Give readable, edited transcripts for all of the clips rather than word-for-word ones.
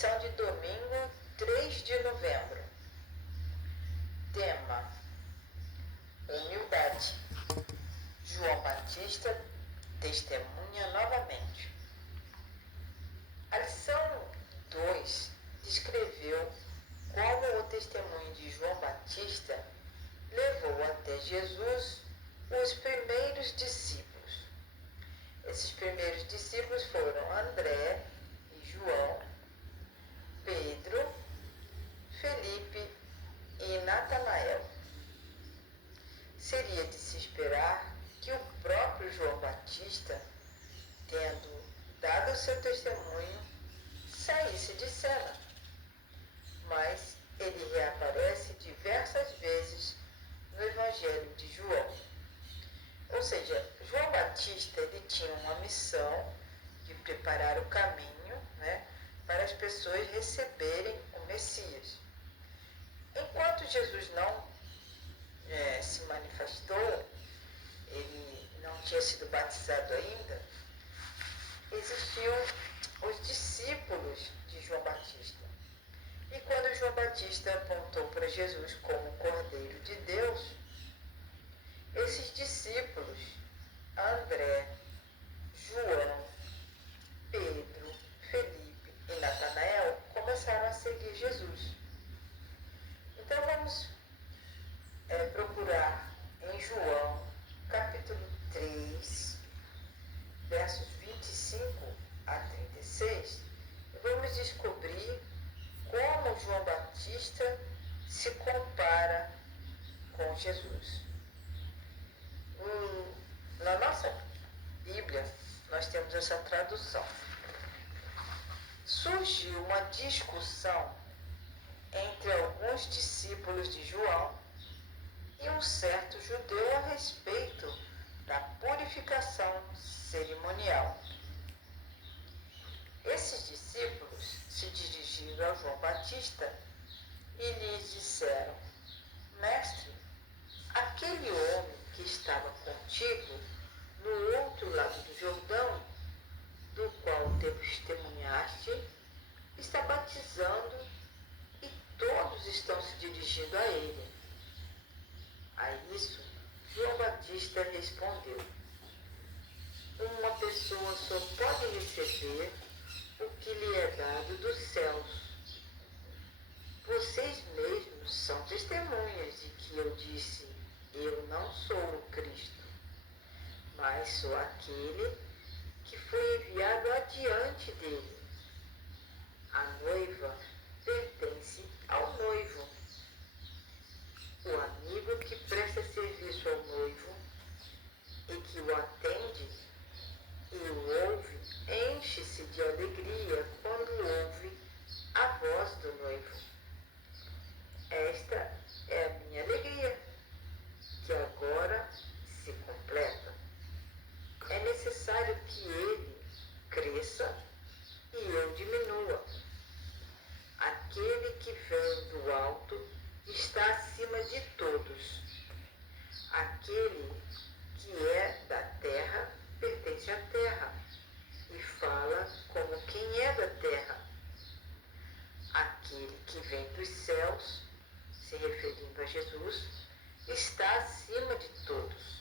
Lição de domingo, 3 de novembro. Tema: humildade. João Batista testemunha novamente. A lição 2 descreveu como o testemunho de João Batista levou até Jesus os primeiros discípulos. Esses primeiros discípulos foram André e João, Pedro, Felipe e Natanael. Seria de se esperar que o próprio João Batista, tendo dado o seu testemunho, saísse de cena. Mas ele reaparece diversas vezes no Evangelho de João. Ou seja, João Batista ele tinha uma missão de preparar o caminho, para as pessoas receberem o Messias. Enquanto Jesus não se manifestou, ele não tinha sido batizado ainda, existiam os discípulos de João Batista. E quando João Batista apontou para Jesus como Cordeiro de Deus, esses discípulos, André, João, Pedro, Felipe e Natanael, começaram a seguir Jesus. Então vamos procurar em João, capítulo 3, versos 25 a 36, e vamos descobrir como João Batista se compara com Jesus. Na nossa Bíblia, nós temos essa tradução. Surgiu uma discussão entre alguns discípulos de João e um certo judeu a respeito da purificação cerimonial. Esses discípulos se dirigiram a João Batista e lhes disseram: Mestre, aquele homem que estava contigo no outro lado do Jordão, do qual testemunhaste, está batizando e todos estão se dirigindo a ele. A isso, João Batista respondeu: uma pessoa só pode receber o que lhe é dado dos céus. Vocês mesmos são testemunhas de que eu disse: eu não sou o Cristo, mas sou aquele que foi enviado adiante dele. A noiva pertence ao noivo. O amigo que presta serviço ao noivo e que o atende e o ouve, enche-se de alegria quando ouve a voz do noivo. Esta é a minha alegria, que agora se completa. É necessário que ele cresça e eu diminua. Aquele que vem do alto está acima de todos. Aquele que é da terra pertence à terra e fala como quem é da terra. Aquele que vem dos céus, se referindo a Jesus, está acima de todos.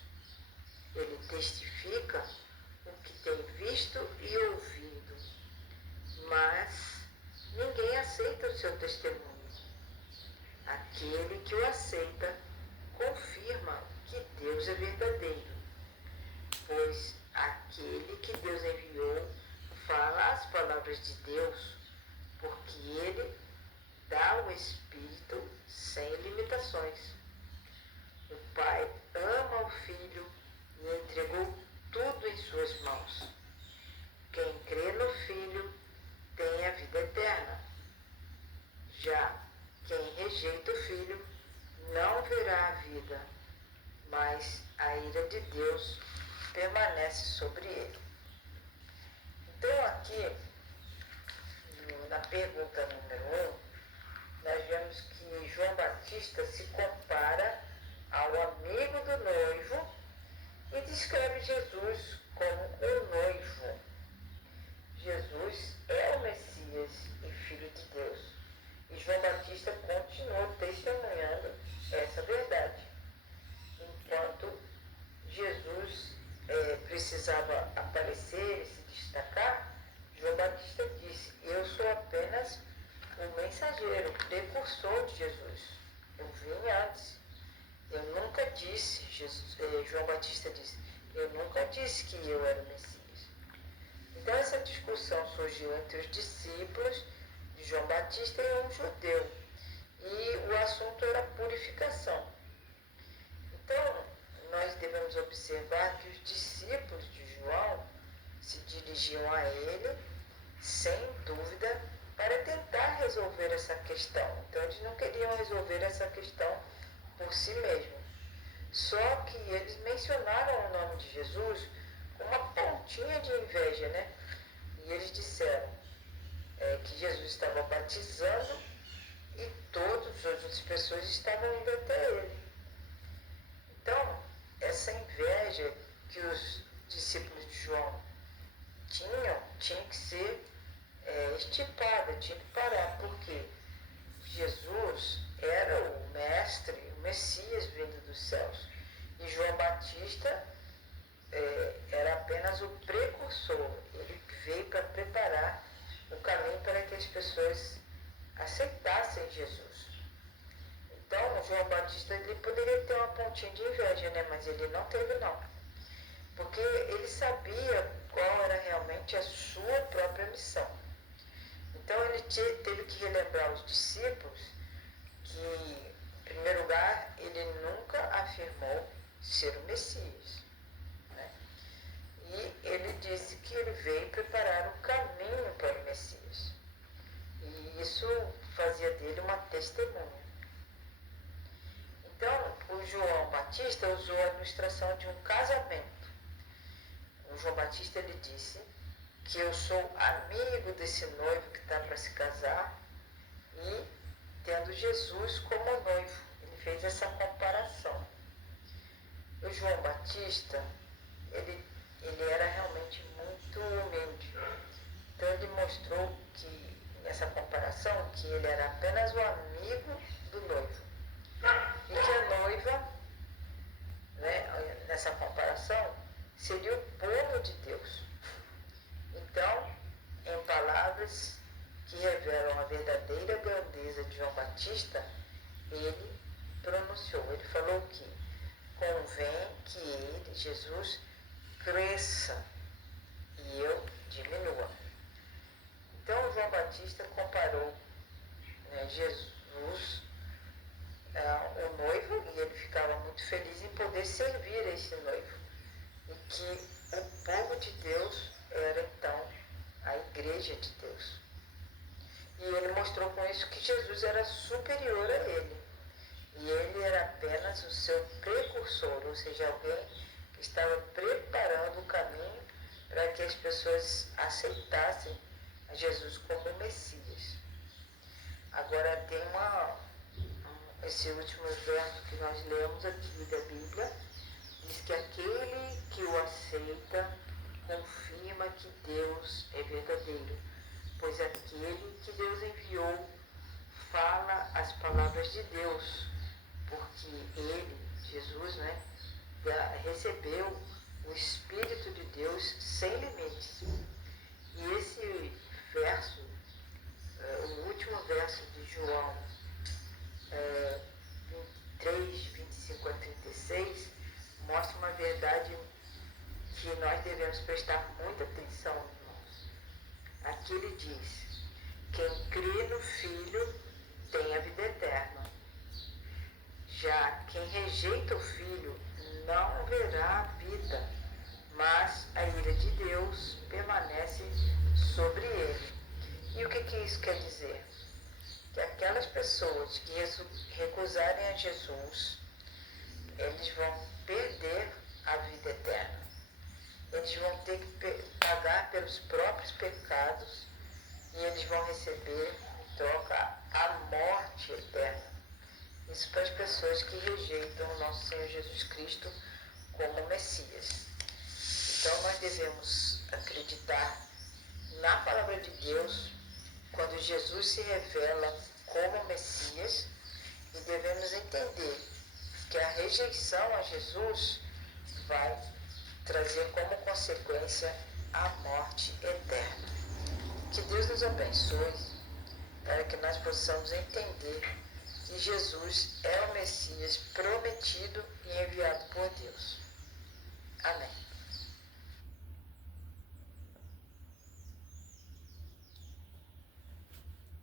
Ele testifica o que tem visto e ouvido, mas ninguém aceita o seu testemunho. Aquele que o aceita confirma que Deus é verdadeiro, pois aquele que Deus enviou fala as palavras de Deus, porque ele dá o Espírito sem limitações. O Pai ama o Filho e entregou tudo em suas mãos. Quem crê no Filho tem a vida eterna. Já quem rejeita o Filho não verá a vida, mas a ira de Deus permanece sobre ele. Então aqui, na pergunta número 1, nós vemos que João Batista se compara ao amigo do noivo e descreve Jesus como o noivo. Jesus é o Messias e Filho Batista disse: eu sou apenas o mensageiro, o precursor de Jesus. Eu vim antes. Eu nunca disse, João Batista disse, eu nunca disse que eu era o Messias. Então essa discussão surgiu entre os discípulos de João Batista e um judeu. E o assunto era purificação. Então, nós devemos observar que os discípulos de João se dirigiam a ele, sem dúvida, para tentar resolver essa questão. Então, eles não queriam resolver essa questão por si mesmos. Só que eles mencionaram o nome de Jesus com uma pontinha de inveja, né? E eles disseram que Jesus estava batizando e todas as outras pessoas estavam indo até ele. Então, essa inveja que os discípulos de João tinha que ser extirpada, tinha que parar, porque Jesus era o mestre, o Messias vindo dos céus. E João Batista era apenas o precursor. Ele veio para preparar o caminho para que as pessoas aceitassem Jesus. Então, João Batista ele poderia ter uma pontinha de inveja, né? Mas ele não teve, não. Porque ele sabia qual era realmente a sua própria missão. Então, ele teve que relembrar os discípulos que, em primeiro lugar, ele nunca afirmou ser o Messias. Né? E ele disse que ele veio preparar o caminho para o Messias. E isso fazia dele uma testemunha. Então, o João Batista usou a ilustração de um casamento. O João Batista ele disse que eu sou amigo desse noivo que está para se casar e tendo Jesus como noivo. Ele fez essa comparação. O João Batista, ele era realmente muito humilde. Então ele mostrou que, nessa comparação, que ele era apenas o amigo do noivo. E que a noiva, né, nessa comparação, seria o povo de Deus. Então, em palavras que revelam a verdadeira grandeza de João Batista, ele pronunciou, ele falou que convém que ele, Jesus, cresça e eu diminua. Então, João Batista comparou Jesus o noivo, e ele ficava muito feliz em poder servir a esse noivo. E que o povo de Deus era então a igreja de Deus. E ele mostrou com isso que Jesus era superior a ele. E ele era apenas o seu precursor, ou seja, alguém que estava preparando o caminho para que as pessoas aceitassem a Jesus como Messias. Agora tem esse último verso que nós lemos aqui da Bíblia, diz que aquele que o aceita confirma que Deus é verdadeiro, pois aquele que Deus enviou fala as palavras de Deus, porque ele, Jesus, né, recebeu o Espírito de Deus sem limites. E esse verso, o último verso de João 23, 25 a 36, mostra uma verdade que nós devemos prestar muita atenção, irmãos. Aqui ele diz: quem crê no Filho tem a vida eterna. Já quem rejeita o Filho não verá a vida, mas a ira de Deus permanece sobre ele. E o que isso quer dizer? Que aquelas pessoas que recusarem a Jesus, eles vão perder a vida eterna. Eles vão ter que pagar pelos próprios pecados e eles vão receber em troca a morte eterna. Isso para as pessoas que rejeitam o nosso Senhor Jesus Cristo como Messias. Então nós devemos acreditar na palavra de Deus quando Jesus se revela como Messias, e devemos entender que a rejeição a Jesus vai trazer como consequência a morte eterna. Que Deus nos abençoe para que nós possamos entender que Jesus é o Messias prometido e enviado por Deus. Amém.